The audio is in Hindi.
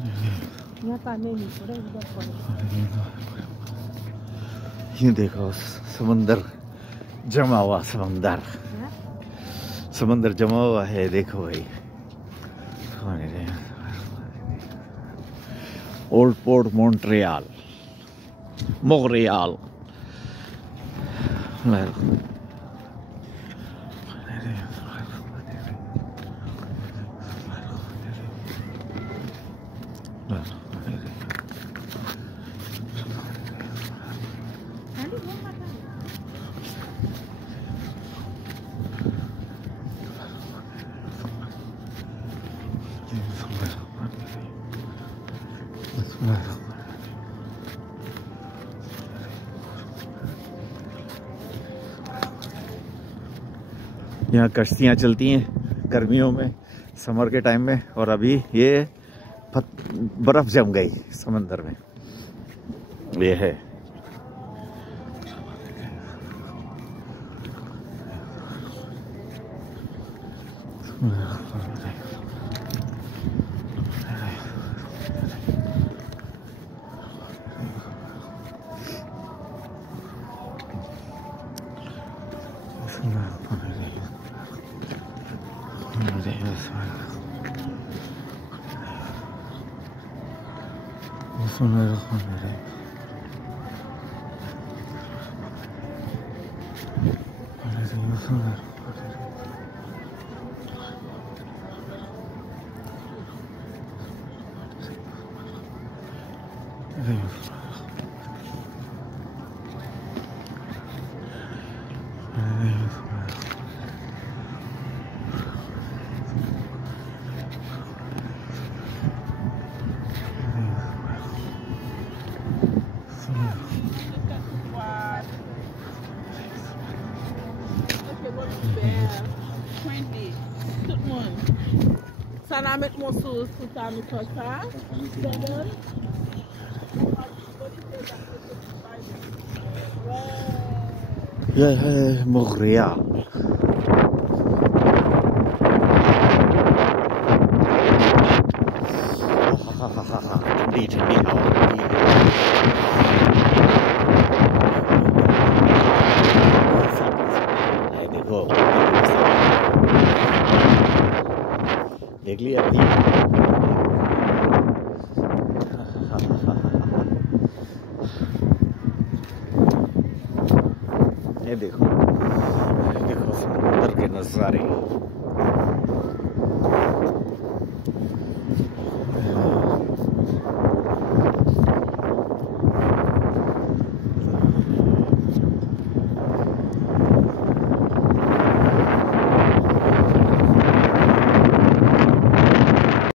यहाँ ताने नहीं पड़े, इधर पड़े। ये देखो समंदर जमा हुआ, समंदर जमा हुआ है, देखो भाई। Old port Montreal, Montreal. यहाँ कश्तियाँ चलती हैं गर्मियों में, समर के टाइम में, और अभी ये बर्फ जम गई समंदर में। ये है Salamet mosul sutami kota. ये है मोंट्रियल। ठंडी ठंडी हवा है, देखो देख लिया भाई। ये देखो, देखो समुद्र के नज़ारे।